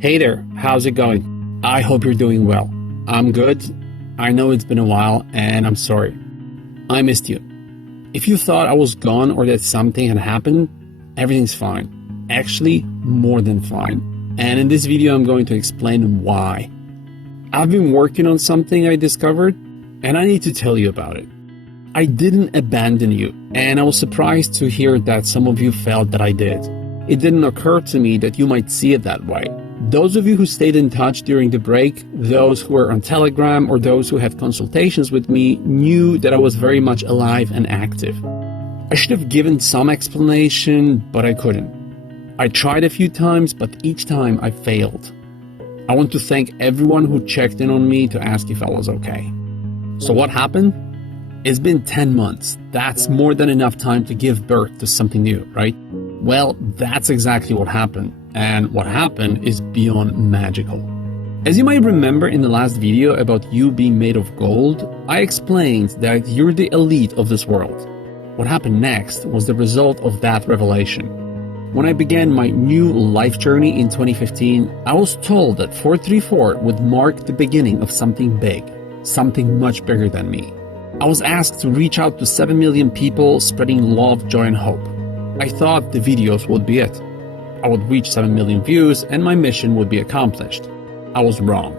Hey there, how's it going? I hope you're doing well. I'm good. I know it's been a while, and I'm sorry. I missed you. If you thought I was gone or that something had happened, everything's fine. Actually, more than fine. And in this video, I'm going to explain why. I've been working on something I discovered, and I need to tell you about it. I didn't abandon you, and I was surprised to hear that some of you felt that I did. It didn't occur to me that you might see it that way. Those of you who stayed in touch during the break, those who were on Telegram, or those who had consultations with me knew that I was very much alive and active. I should have given some explanation, but I couldn't. I tried a few times, but each time I failed. I want to thank everyone who checked in on me to ask if I was okay. So what happened? It's been 10 months. That's more than enough time to give birth to something new, right? Well, that's exactly what happened. And what happened is beyond magical. As you might remember in the last video about you being made of gold, I explained that you're the elite of this world. What happened next was the result of that revelation. When I began my new life journey in 2015, I was told that 434 would mark the beginning of something big, something much bigger than me. I was asked to reach out to 7 million people spreading love, joy, and hope. I thought the videos would be it. I would reach 7 million views and my mission would be accomplished. I was wrong.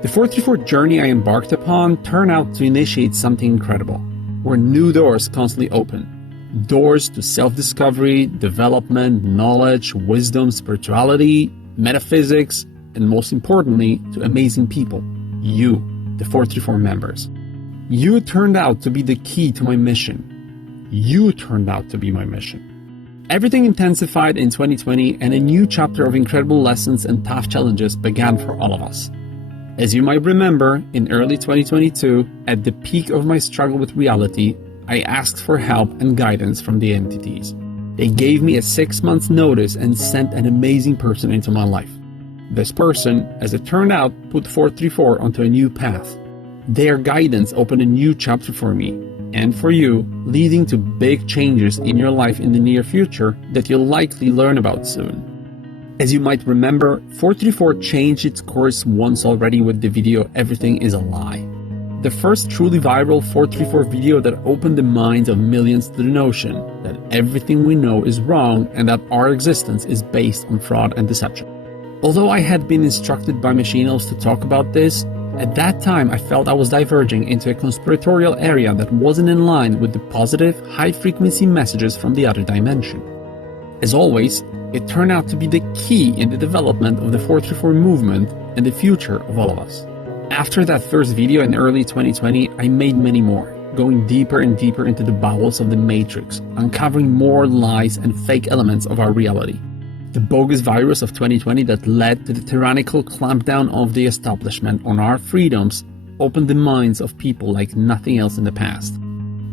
The 434 journey I embarked upon turned out to initiate something incredible, where new doors constantly open. Doors to self-discovery, development, knowledge, wisdom, spirituality, metaphysics, and most importantly, to amazing people. You, the 434 members. You turned out to be the key to my mission. You turned out to be my mission. Everything intensified in 2020 and a new chapter of incredible lessons and tough challenges began for all of us. As you might remember, in early 2022, at the peak of my struggle with reality, I asked for help and guidance from the entities. They gave me a 6-month notice and sent an amazing person into my life. This person, as it turned out, put 434 onto a new path. Their guidance opened a new chapter for me and for you, leading to big changes in your life in the near future that you'll likely learn about soon. As you might remember, 434 changed its course once already with the video Everything is a Lie. The first truly viral 434 video that opened the minds of millions to the notion that everything we know is wrong and that our existence is based on fraud and deception. Although I had been instructed by machinals to talk about this, at that time I felt I was diverging into a conspiratorial area that wasn't in line with the positive, high-frequency messages from the other dimension. As always, it turned out to be the key in the development of the 434 movement and the future of all of us. After that first video in early 2020, I made many more, going deeper and deeper into the bowels of the matrix, uncovering more lies and fake elements of our reality. The bogus virus of 2020 that led to the tyrannical clampdown of the establishment on our freedoms opened the minds of people like nothing else in the past.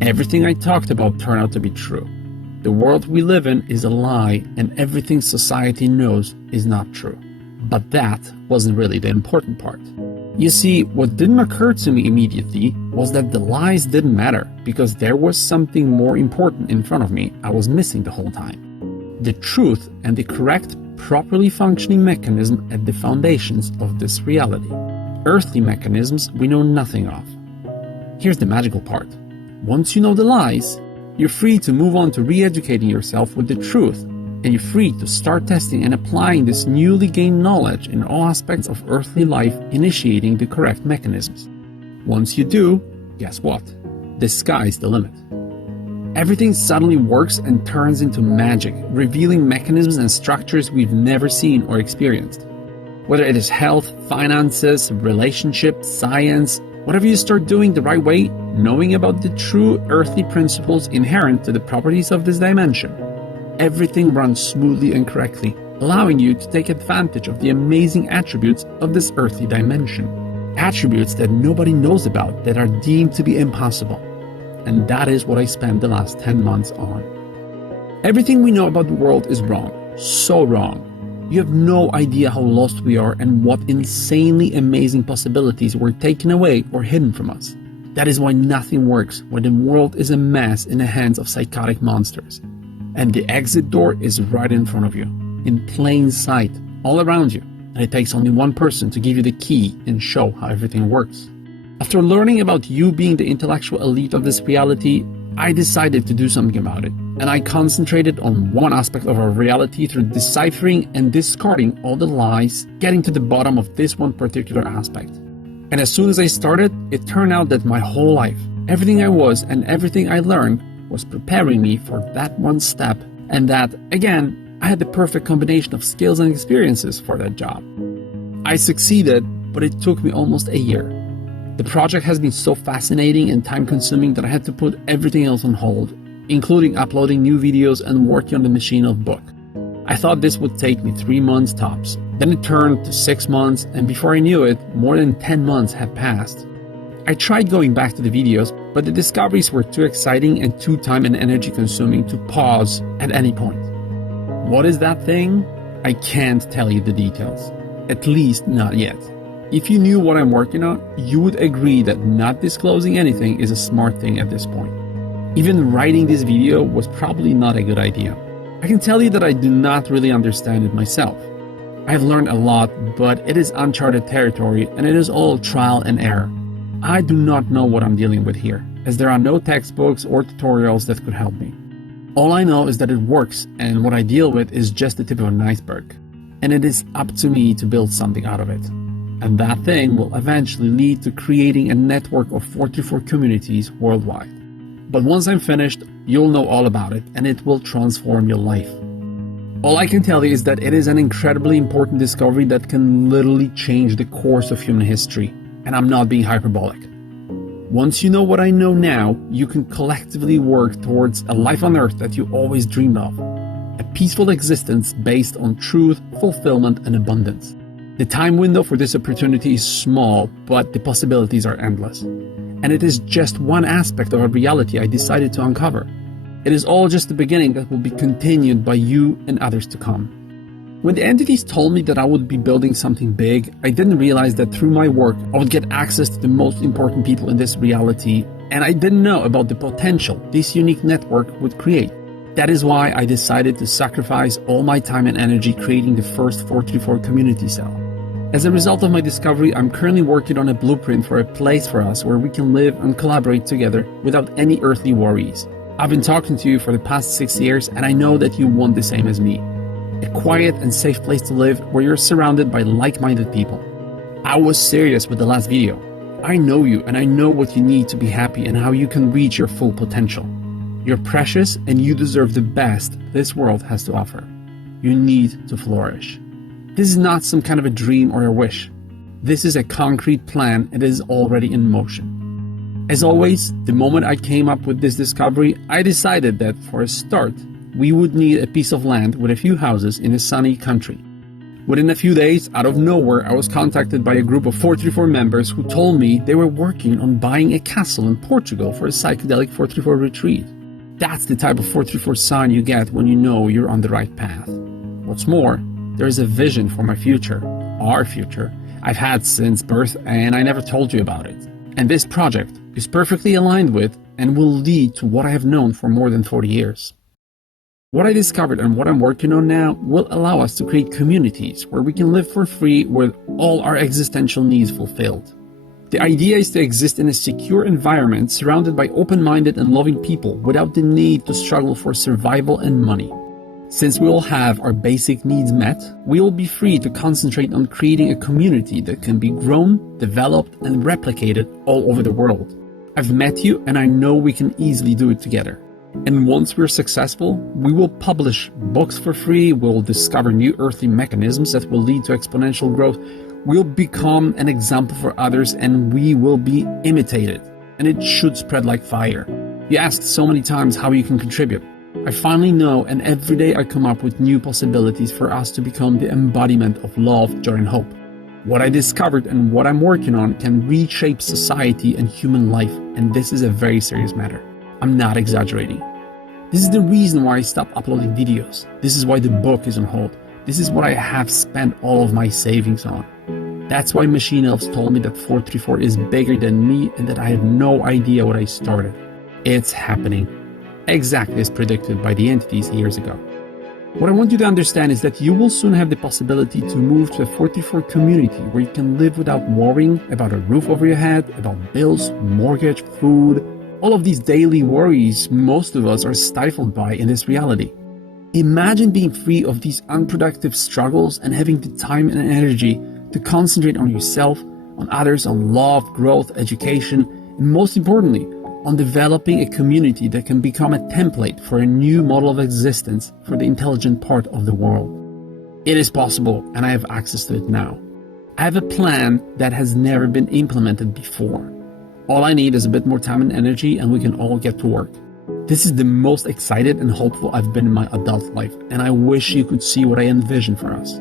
Everything I talked about turned out to be true. The world we live in is a lie, and everything society knows is not true. But that wasn't really the important part. You see, what didn't occur to me immediately was that the lies didn't matter because there was something more important in front of me I was missing the whole time. The truth and the correct, properly functioning mechanism at the foundations of this reality. Earthly mechanisms we know nothing of. Here's the magical part. Once you know the lies, you're free to move on to re-educating yourself with the truth, and you're free to start testing and applying this newly gained knowledge in all aspects of earthly life, initiating the correct mechanisms. Once you do, guess what? The sky's the limit. Everything suddenly works and turns into magic, revealing mechanisms and structures we've never seen or experienced. Whether it is health, finances, relationships, science, whatever you start doing the right way, knowing about the true earthly principles inherent to the properties of this dimension, everything runs smoothly and correctly, allowing you to take advantage of the amazing attributes of this earthly dimension. Attributes that nobody knows about that are deemed to be impossible. And that is what I spent the last 10 months on. Everything we know about the world is wrong. So wrong. You have no idea how lost we are and what insanely amazing possibilities were taken away or hidden from us. That is why nothing works when the world is a mess in the hands of psychotic monsters. And the exit door is right in front of you, in plain sight, all around you. and it takes only one person to give you the key and show how everything works. After learning about you being the intellectual elite of this reality, I decided to do something about it, and I concentrated on one aspect of our reality through deciphering and discarding all the lies, getting to the bottom of this one particular aspect. And as soon as I started, it turned out that my whole life, everything I was and everything I learned was preparing me for that one step, and that, again, I had the perfect combination of skills and experiences for that job. I succeeded, but it took me almost a year. The project has been so fascinating and time-consuming that I had to put everything else on hold, including uploading new videos and working on the machine of book. I thought this would take me 3 months tops. Then it turned to 6 months, and before I knew it, more than 10 months had passed. I tried going back to the videos, but the discoveries were too exciting and too time and energy consuming to pause at any point. What is that thing? I can't tell you the details. At least not yet. If you knew what I'm working on, you would agree that not disclosing anything is a smart thing at this point. Even writing this video was probably not a good idea. I can tell you that I do not really understand it myself. I've learned a lot, but it is uncharted territory and it is all trial and error. I do not know what I'm dealing with here, as there are no textbooks or tutorials that could help me. All I know is that it works, and what I deal with is just the tip of an iceberg. And it is up to me to build something out of it. And that thing will eventually lead to creating a network of 44 communities worldwide. But once I'm finished, you'll know all about it, and it will transform your life. All I can tell you is that it is an incredibly important discovery that can literally change the course of human history, and I'm not being hyperbolic. Once you know what I know now, you can collectively work towards a life on Earth that you always dreamed of. A peaceful existence based on truth, fulfillment, and abundance. The time window for this opportunity is small, but the possibilities are endless. And it is just one aspect of a reality I decided to uncover. It is all just the beginning that will be continued by you and others to come. When the entities told me that I would be building something big, I didn't realize that through my work, I would get access to the most important people in this reality, and I didn't know about the potential this unique network would create. That is why I decided to sacrifice all my time and energy creating the first 434 community cell. As a result of my discovery, I'm currently working on a blueprint for a place for us where we can live and collaborate together without any earthly worries. I've been talking to you for the past 6 years, and I know that you want the same as me. A quiet and safe place to live where you're surrounded by like-minded people. I was serious with the last video. I know you, and I know what you need to be happy and how you can reach your full potential. You're precious, and you deserve the best this world has to offer. You need to flourish. This is not some kind of a dream or a wish. This is a concrete plan and is already in motion. As always, the moment I came up with this discovery, I decided that for a start, we would need a piece of land with a few houses in a sunny country. Within a few days, out of nowhere, I was contacted by a group of 434 members who told me they were working on buying a castle in Portugal for a psychedelic 434 retreat. That's the type of 434 sign you get when you know you're on the right path. What's more, there is a vision for my future, our future, I've had since birth, and I never told you about it. And this project is perfectly aligned with and will lead to what I have known for more than 40 years. What I discovered and what I'm working on now will allow us to create communities where we can live for free with all our existential needs fulfilled. The idea is to exist in a secure environment surrounded by open-minded and loving people without the need to struggle for survival and money. Since we all have our basic needs met, we will be free to concentrate on creating a community that can be grown, developed, and replicated all over the world. I've met you, and I know we can easily do it together. And once we're successful, we will publish books for free, we'll discover new earthly mechanisms that will lead to exponential growth, we'll become an example for others, and we will be imitated. And it should spread like fire. You asked so many times how you can contribute. I finally know, and every day I come up with new possibilities for us to become the embodiment of love, joy, and hope. What I discovered and what I'm working on can reshape society and human life, and this is a very serious matter. I'm not exaggerating. This is the reason why I stopped uploading videos. This is why the book is on hold. This is what I have spent all of my savings on. That's why Machine Elves told me that 434 is bigger than me and that I had no idea what I started. It's happening. Exactly as predicted by the entities years ago. What I want you to understand is that you will soon have the possibility to move to a 44 community where you can live without worrying about a roof over your head, about bills, mortgage, food, all of these daily worries most of us are stifled by in this reality. Imagine being free of these unproductive struggles and having the time and energy to concentrate on yourself, on others, on love, growth, education, and most importantly, on developing a community that can become a template for a new model of existence for the intelligent part of the world. It is possible, and I have access to it now. I have a plan that has never been implemented before. All I need is a bit more time and energy, and we can all get to work. This is the most excited and hopeful I've been in my adult life, and I wish you could see what I envision for us.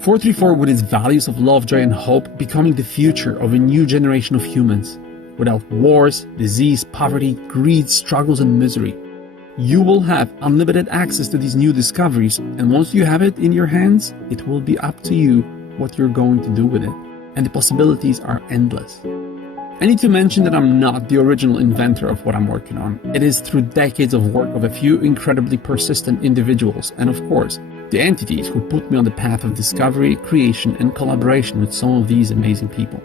434, with its values of love, joy, and hope, becoming the future of a new generation of humans. Without wars, disease, poverty, greed, struggles, and misery. You will have unlimited access to these new discoveries, and once you have it in your hands, it will be up to you what you're going to do with it. And the possibilities are endless. I need to mention that I'm not the original inventor of what I'm working on. It is through decades of work of a few incredibly persistent individuals, and of course, the entities who put me on the path of discovery, creation, and collaboration with some of these amazing people.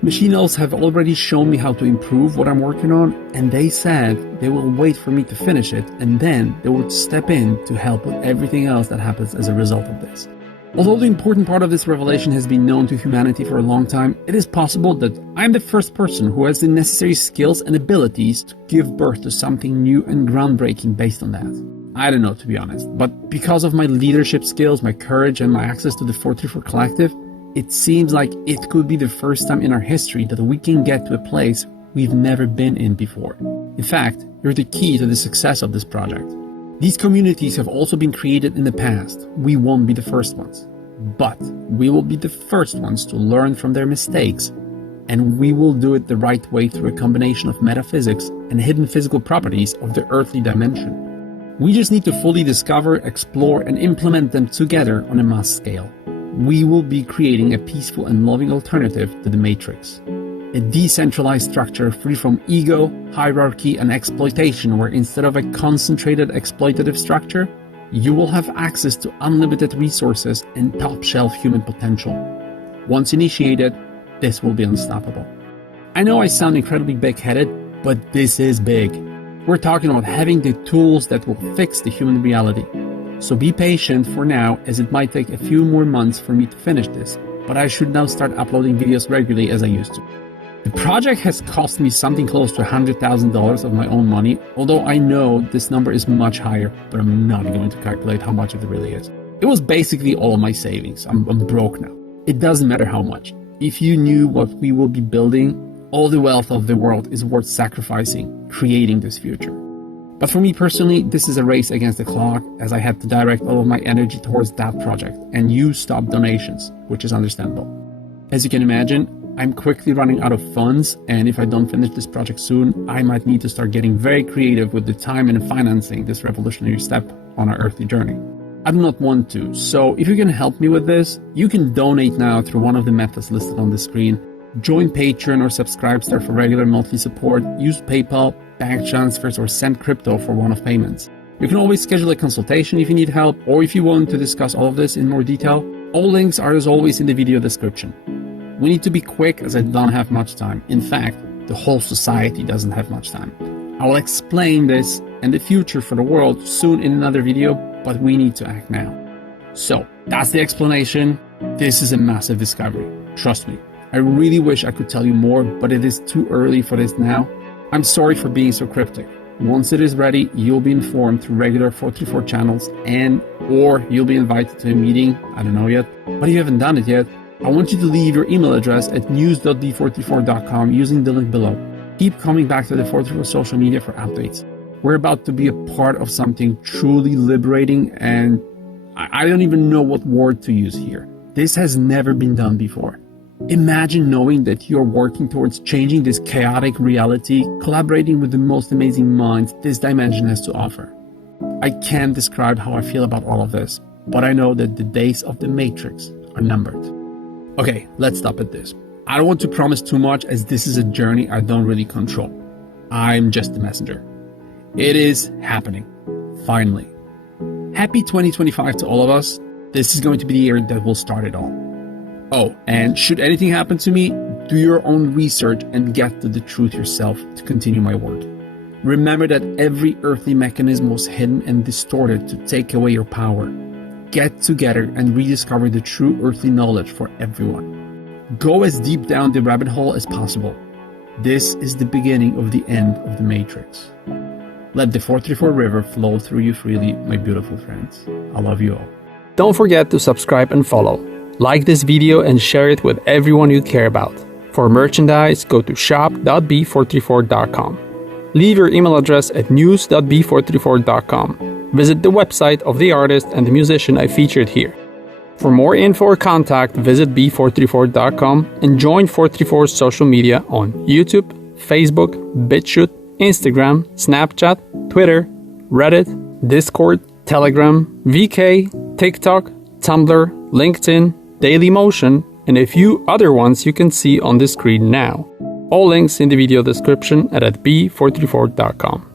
Machine elves have already shown me how to improve what I'm working on, and they said they will wait for me to finish it, and then they would step in to help with everything else that happens as a result of this. Although the important part of this revelation has been known to humanity for a long time, it is possible that I'm the first person who has the necessary skills and abilities to give birth to something new and groundbreaking based on that. I don't know, to be honest, but because of my leadership skills, my courage, and my access to the 434 Collective, it seems like it could be the first time in our history that we can get to a place we've never been in before. In fact, you're the key to the success of this project. These communities have also been created in the past. We won't be the first ones, but we will be the first ones to learn from their mistakes, and we will do it the right way through a combination of metaphysics and hidden physical properties of the earthly dimension. We just need to fully discover, explore, and implement them together on a mass scale. We will be creating a peaceful and loving alternative to the Matrix. A decentralized structure free from ego, hierarchy, and exploitation, where instead of a concentrated exploitative structure, you will have access to unlimited resources and top-shelf human potential. Once initiated, this will be unstoppable. I know I sound incredibly big-headed, but this is big. We're talking about having the tools that will fix the human reality. So be patient for now, as it might take a few more months for me to finish this, but I should now start uploading videos regularly as I used to. The project has cost me something close to $100,000 of my own money, although I know this number is much higher, but I'm not going to calculate how much it really is. It was basically all of my savings. I'm broke now. It doesn't matter how much. If you knew what we will be building, all the wealth of the world is worth sacrificing, creating this future. But for me personally, this is a race against the clock, as I had to direct all of my energy towards that project, and you stopped donations, which is understandable. As you can imagine, I'm quickly running out of funds, and if I don't finish this project soon, I might need to start getting very creative with the time and financing this revolutionary step on our earthly journey. I do not want to, so if you can help me with this, you can donate now through one of the methods listed on the screen. Join Patreon or Subscribestar for regular monthly support, use PayPal, bank transfers, or send crypto for one-off payments. You can always schedule a consultation if you need help, or if you want to discuss all of this in more detail. All links are as always in the video description. We need to be quick, as I don't have much time. In fact, the whole society doesn't have much time. I will explain this and the future for the world soon in another video, but we need to act now. So, that's the explanation. This is a massive discovery. Trust me. I really wish I could tell you more, but it is too early for this now. I'm sorry for being so cryptic. Once it is ready, you'll be informed through regular 434 channels or you'll be invited to a meeting. I don't know yet. But if you haven't done it yet, I want you to leave your email address at news.d44.com using the link below. Keep coming back to the 434 social media for updates. We're about to be a part of something truly liberating, and I don't even know what word to use here. This has never been done before. Imagine knowing that you're working towards changing this chaotic reality, collaborating with the most amazing minds this dimension has to offer. I can't describe how I feel about all of this, but I know that the days of the Matrix are numbered. Okay, let's stop at this. I don't want to promise too much, as this is a journey I don't really control. I'm just the messenger. It is happening. Finally. Happy 2025 to all of us. This is going to be the year that will start it all. Oh, and should anything happen to me, do your own research and get to the truth yourself to continue my work. Remember that every earthly mechanism was hidden and distorted to take away your power. Get together and rediscover the true earthly knowledge for everyone. Go as deep down the rabbit hole as possible. This is the beginning of the end of the Matrix. Let the 434 river flow through you freely, my beautiful friends. I love you all. Don't forget to subscribe and follow. Like this video and share it with everyone you care about. For merchandise, go to shop.b434.com. Leave your email address at news.b434.com. Visit the website of the artist and the musician I featured here. For more info or contact, visit b434.com and join 434's social media on YouTube, Facebook, BitChute, Instagram, Snapchat, Twitter, Reddit, Discord, Telegram, VK, TikTok, Tumblr, LinkedIn, Dailymotion, and a few other ones you can see on the screen now. All links in the video description and at b434.com.